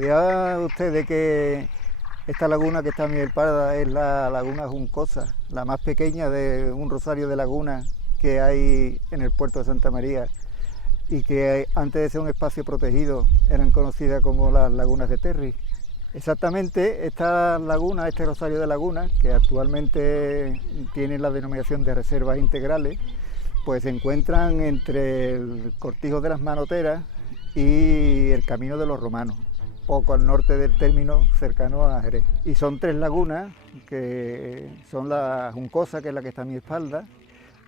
¿Sabía usted de que esta laguna que está a mi espalda es la laguna Juncosa, la más pequeña de un rosario de lagunas que hay en el puerto de Santa María y que antes de ser un espacio protegido eran conocidas como las lagunas de Terry? Exactamente, esta laguna, este rosario de lagunas, que actualmente tiene la denominación de reservas integrales, pues se encuentran entre el Cortijo de las Manoteras y el Camino de los Romanos, poco al norte del término, cercano a Jerez. Y son tres lagunas, que son la Juncosa, que es la que está a mi espalda,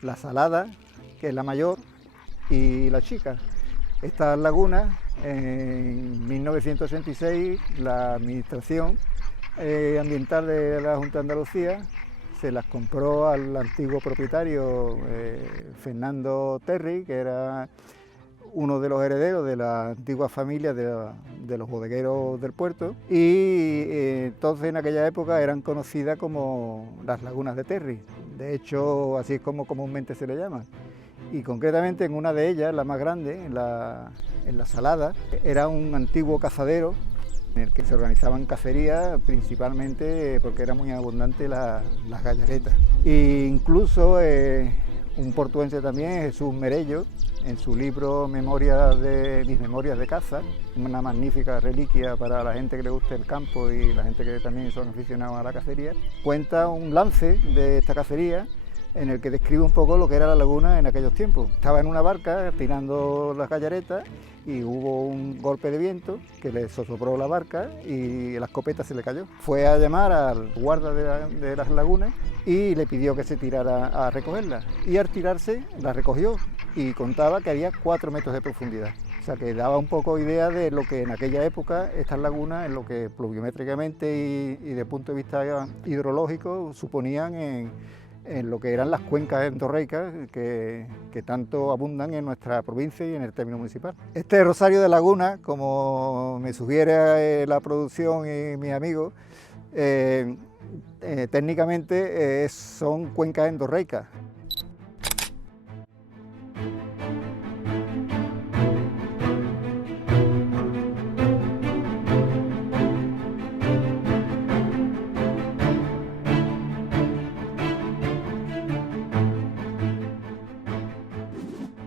la Salada, que es la mayor, y la Chica. Estas lagunas, en 1986, la Administración Ambiental de la Junta de Andalucía se las compró al antiguo propietario Fernando Terry, que era uno de los herederos de la antigua familia de los bodegueros del puerto, y entonces en aquella época eran conocidas como las lagunas de Terry. De hecho, así es como comúnmente se le llama. Y concretamente en una de ellas, la más grande, en la Salada, era un antiguo cazadero en el que se organizaban cacerías, principalmente porque era muy abundante las gallaretas. E incluso un portuense también, Jesús Merello, en su libro Mis memorias de caza, una magnífica reliquia para la gente que le guste el campo y la gente que también son aficionados a la cacería, cuenta un lance de esta cacería en el que describe un poco lo que era la laguna en aquellos tiempos. Estaba en una barca tirando las gallaretas y hubo un golpe de viento que le zozobró la barca y la escopeta se le cayó. Fue a llamar al guarda de las lagunas y le pidió que se tirara a recogerla. Y al tirarse la recogió y contaba que había 4 metros de profundidad. O sea que daba un poco idea de lo que en aquella época estas lagunas, en lo que pluviométricamente y de punto de vista hidrológico suponían en lo que eran las cuencas endorreicas que tanto abundan en nuestra provincia y en el término municipal. Este rosario de lagunas, como me sugiere la producción y mis amigos, técnicamente son cuencas endorreicas.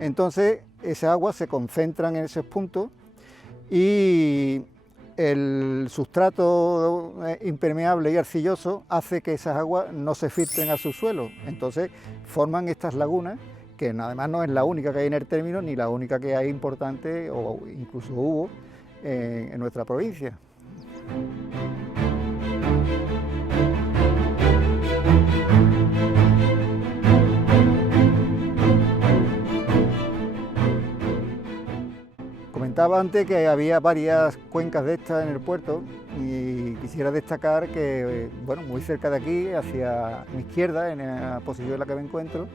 Entonces, esa agua se concentra en esos puntos y el sustrato impermeable y arcilloso hace que esas aguas no se filtren a su suelo. Entonces, forman estas lagunas, que además no es la única que hay en el término, ni la única que hay importante, o incluso hubo, en nuestra provincia. Comentaba antes que había varias cuencas de estas en el puerto y quisiera destacar que, bueno, muy cerca de aquí, hacia mi izquierda, en la posición en la que me encuentro,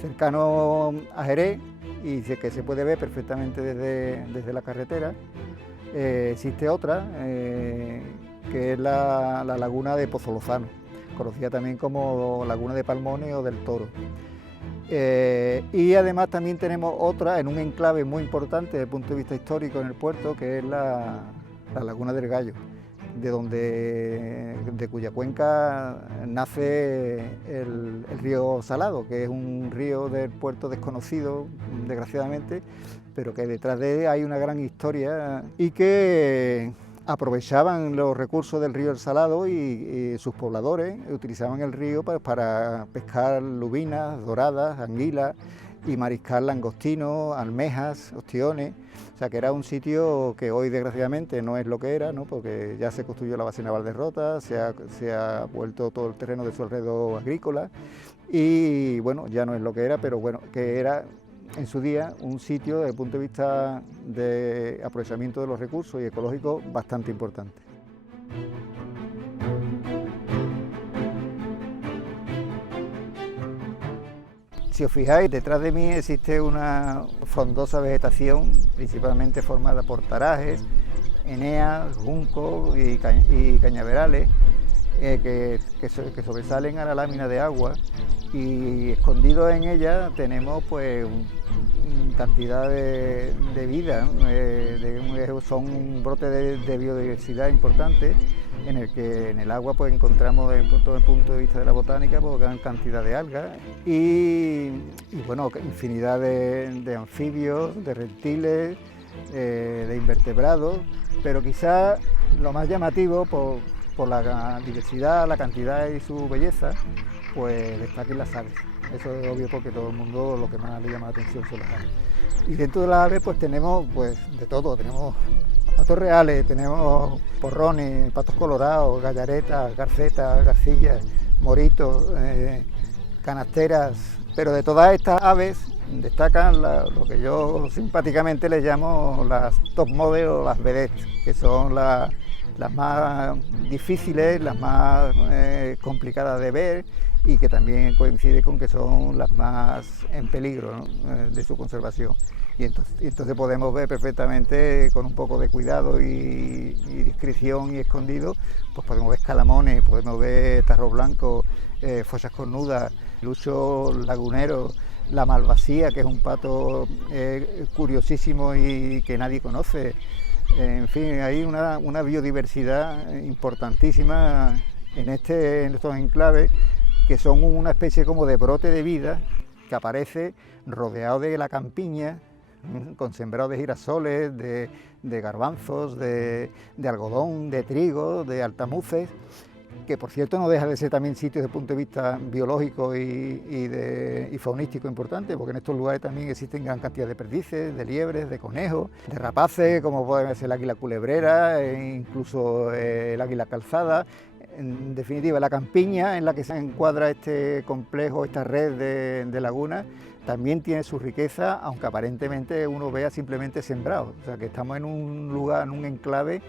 cercano a Jerez, y que se puede ver perfectamente desde la carretera, existe otra, que es la laguna de Pozo Lozano, conocida también como laguna de Palmones o del Toro. Y además también tenemos otra en un enclave muy importante desde el punto de vista histórico en el puerto, que es la Laguna del Gallo, de cuya cuenca nace el río Salado, que es un río del puerto desconocido, desgraciadamente, pero que detrás de él hay una gran historia y que aprovechaban los recursos del río El Salado y sus pobladores utilizaban el río para pescar lubinas, doradas, anguilas y mariscar langostinos, almejas, ostiones. O sea que era un sitio que hoy desgraciadamente no es lo que era, ¿no? Porque ya se construyó la base naval de Rota, se ha vuelto todo el terreno de su alrededor agrícola y bueno, ya no es lo que era, pero bueno, que era en su día un sitio desde el punto de vista de aprovechamiento de los recursos y ecológico bastante importante. Si os fijáis, detrás de mí existe una frondosa vegetación, principalmente formada por tarajes, eneas, juncos y cañaverales, que sobresalen a la lámina de agua, y escondidos en ella tenemos pues cantidad de vida, ¿no? Son un brote de biodiversidad importante en el que en el agua pues encontramos desde el punto de vista de la botánica pues gran cantidad de algas y bueno, infinidad de anfibios, de reptiles, de invertebrados, pero quizás lo más llamativo por la diversidad, la cantidad y su belleza, pues destaquen las aves. Eso es obvio porque todo el mundo lo que más le llama la atención son las aves. Y dentro de las aves pues tenemos pues de todo, tenemos patos reales, tenemos porrones, patos colorados, gallaretas, garcetas, garcillas, moritos, canasteras, pero de todas estas aves destacan lo que yo simpáticamente les llamo las top model o las vedettes, que son las más difíciles, las más complicadas de ver y que también coincide con que son las más en peligro, ¿no? De su conservación. Y entonces podemos ver perfectamente, con un poco de cuidado y discreción y escondido, pues podemos ver escalamones, podemos ver tarros blancos, fochas cornudas, luchos laguneros, la malvasía, que es un pato curiosísimo y que nadie conoce. En fin, hay una biodiversidad importantísima en estos enclaves, que son una especie como de brote de vida que aparece rodeado de la campiña, con sembrados de girasoles, de garbanzos, de algodón, de trigo, de altamuces, que por cierto no deja de ser también sitio desde el punto de vista biológico y faunístico importante, porque en estos lugares también existen gran cantidad de perdices, de liebres, de conejos, de rapaces, como puede ser el águila culebrera, incluso el águila calzada. En definitiva, la campiña en la que se encuadra este complejo, esta red de lagunas, también tiene su riqueza, aunque aparentemente uno vea simplemente sembrado. O sea que estamos en un lugar, en un enclave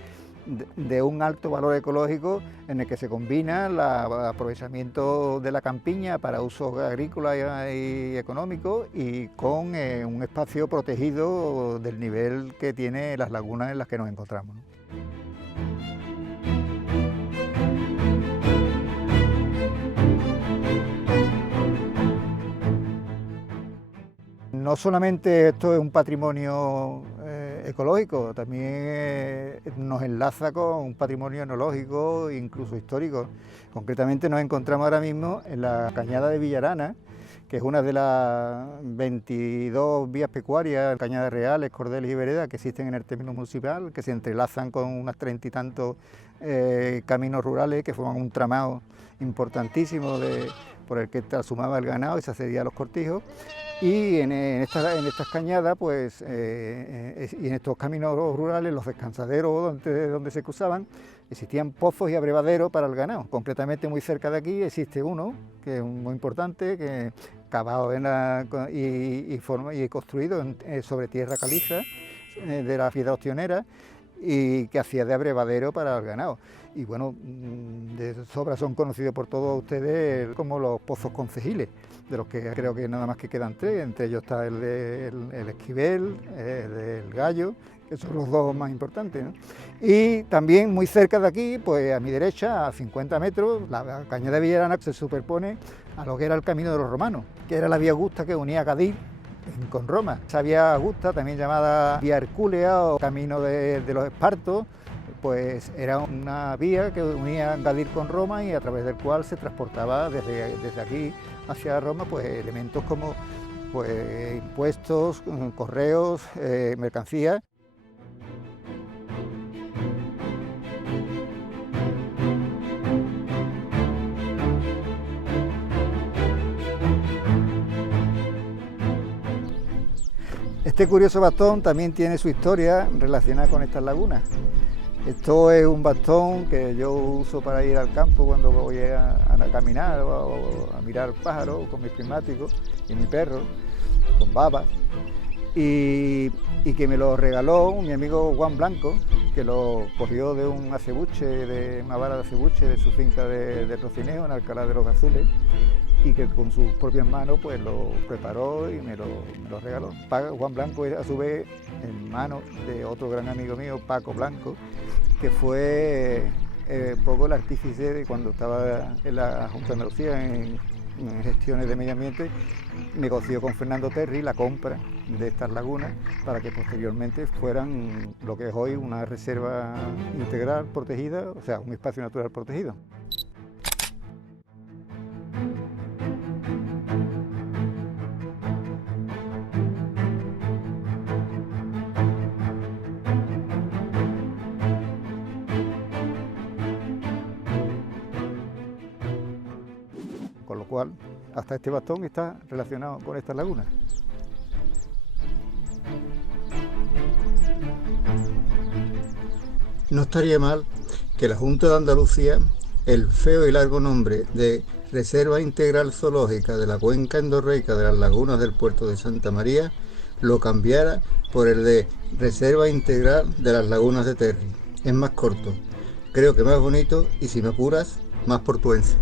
de un alto valor ecológico en el que se combina el aprovechamiento de la campiña para usos agrícolas y económicos y con un espacio protegido del nivel que tiene las lagunas en las que nos encontramos, ¿no? No solamente esto es un patrimonio ecológico, también nos enlaza con un patrimonio enológico e incluso histórico. Concretamente nos encontramos ahora mismo en la Cañada de Villarana, que es una de las 22 vías pecuarias, cañadas reales, cordeles y veredas que existen en el término municipal, que se entrelazan con unas 30 y tantos caminos rurales que forman un tramado importantísimo por el que trashumaba el ganado y se accedía a los cortijos. Y en estas cañadas pues, y en estos caminos rurales, los descansaderos donde se cruzaban, existían pozos y abrevaderos para el ganado. Concretamente muy cerca de aquí existe uno, que es muy importante, que cavado y construido sobre tierra caliza de la piedra ostionera, y que hacía de abrevadero para el ganado. Y bueno, de sobra son conocidos por todos ustedes como los pozos concejiles, de los que creo que nada más que quedan tres. Entre ellos está el Esquivel, el del Gallo, que son los dos más importantes, ¿no? Y también muy cerca de aquí, pues a mi derecha, a 50 metros, la Cañada de Villarana se superpone a lo que era el Camino de los Romanos, que era la vía augusta que unía Cádiz con Roma. Esa vía augusta, también llamada Vía Hercúlea o Camino de los Espartos, pues era una vía que unía Cádiz con Roma y a través del cual se transportaba desde aquí hacia Roma pues elementos como pues, impuestos, correos, mercancías. Este curioso bastón también tiene su historia relacionada con estas lagunas. Esto es un bastón que yo uso para ir al campo cuando voy a caminar o a mirar pájaros con mis prismáticos y mi perro, con babas, y que me lo regaló mi amigo Juan Blanco, que lo cogió de un acebuche, de una vara de acebuche de su finca de Rocineo, en Alcalá de los Azules, y que con sus propias manos pues lo preparó y me lo regaló. Juan Blanco a su vez hermano de otro gran amigo mío, Paco Blanco, que fue poco el artífice de cuando estaba en la Junta de Andalucía en gestiones de medio ambiente, negoció con Fernando Terry la compra de estas lagunas para que posteriormente fueran lo que es hoy una reserva integral protegida, o sea, un espacio natural protegido. Con lo cual, hasta este bastón está relacionado con estas lagunas. No estaría mal que la Junta de Andalucía, el feo y largo nombre de Reserva Integral Zoológica de la Cuenca Endorreica de las Lagunas del Puerto de Santa María, lo cambiara por el de Reserva Integral de las Lagunas de Terri. Es más corto, creo que más bonito y, si me apuras, más portuense.